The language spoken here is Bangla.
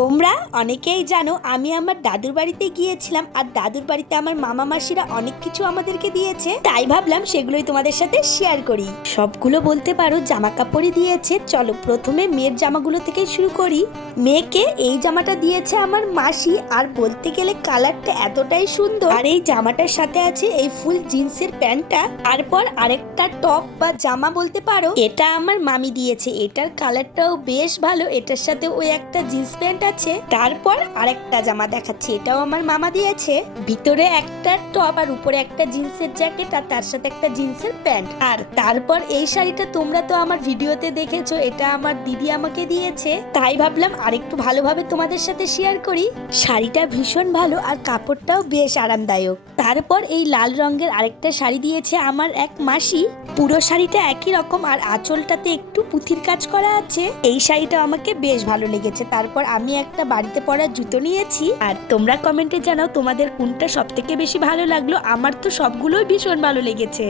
তোমরা অনেকেই জানো আমি আমার দাদুর বাড়িতে গিয়েছিলাম, আর দাদুর বাড়িতে আমার মামা মাসিরা অনেক কিছু আমাদেরকে দিয়েছে, তাই ভাবলাম সেগুলোই তোমাদের সাথে শেয়ার করি। সবগুলো বলতে পারো জামা কাপড়ই দিয়েছে। চলো প্রথমে মেয়ের জামাগুলো থেকে শুরু করি। মেয়েকে এই জামাটা দিয়েছে আমার মাসি, আর বলতে গেলে কালারটা এতটাই সুন্দর। আর এই জামাটার সাথে আছে এই ফুল জিন্সের প্যান্টটা। তারপর আরেকটা টপ বা জামা বলতে পারো, এটা আমার মামি দিয়েছে। এটার কালারটাও বেশ ভালো, এটার সাথে ওই একটা জিন্স প্যান্ট আছে। তারপর আরেকটা জামা দেখাচ্ছি, এটাও আমার মামা দিয়েছে। ভিতরে একটা টপ আর উপরে একটা জিন্সের জ্যাকেট, আর তার সাথে একটা জিন্সের প্যান্ট। আর তারপর এই শাড়িটা তোমরা তো আমার ভিডিওতে দেখেছো, এটা আমার দিদি আমাকে দিয়েছে, তাই ভাবলাম আরেকটু ভালোভাবে তোমাদের সাথে শেয়ার করি। শাড়িটা ভীষণ ভালো আর কাপড়টাও বেশ আরামদায়ক। তারপর এই লাল রঙের আরেকটা শাড়ি দিয়েছে আমার এক মাসি। পুরো শাড়িটা একই রকম আর আঁচলটাতে একটু পুঁথির কাজ করা আছে। এই শাড়িটা আমাকে বেশ ভালো লেগেছে। তারপর আমি একটা বাড়িতে পরার জুতো নিয়েছি। আর তোমরা কমেন্টে জানাও তোমাদের কোনটা সব থেকে বেশি ভালো লাগলো। আমার তো সবগুলোই ভীষণ ভালো লেগেছে।